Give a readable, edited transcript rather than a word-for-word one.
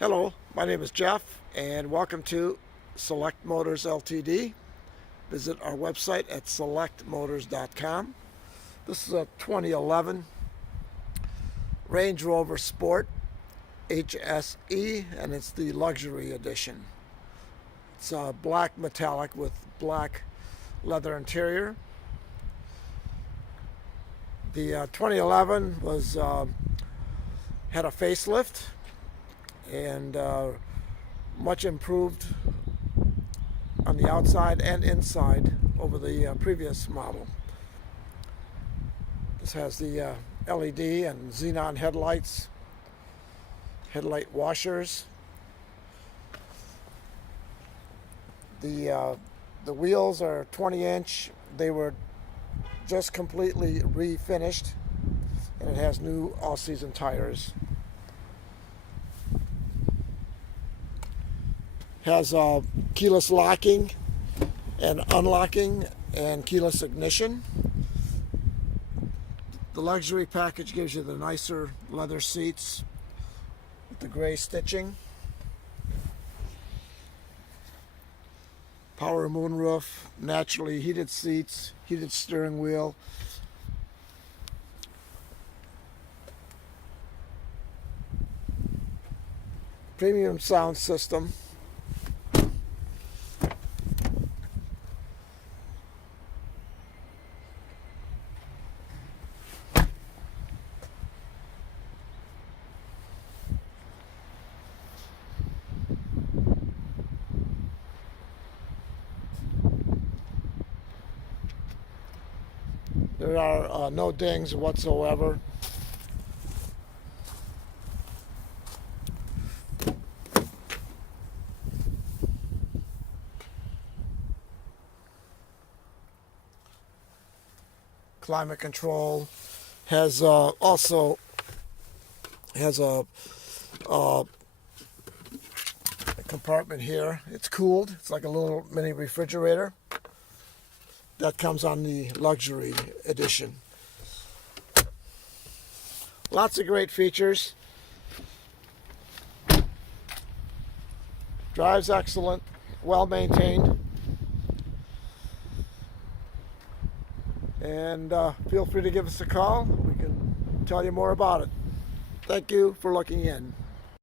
Hello, my name is Jeff and welcome to Select Motors Ltd. Visit our website at selectmotors.com. This is a 2011 Range Rover Sport HSE and it's the luxury edition. It's black metallic with black leather interior. The 2011 had a facelift and much improved on the outside and inside over the previous model. This has the LED and Xenon headlights, headlight washers. The wheels are 20-inch. They were just completely refinished, and it has new all-season tires. Has keyless locking and unlocking and keyless ignition. The luxury package gives you the nicer leather seats with the gray stitching. Power moonroof, naturally heated seats, heated steering wheel. Premium sound system. There are no dings whatsoever. Climate control. Has also has a compartment here. It's cooled. It's like a little mini refrigerator. That comes on the luxury edition. Lots of great features. Drives excellent, well maintained. And feel free to give us a call. We can tell you more about it. Thank you for looking in.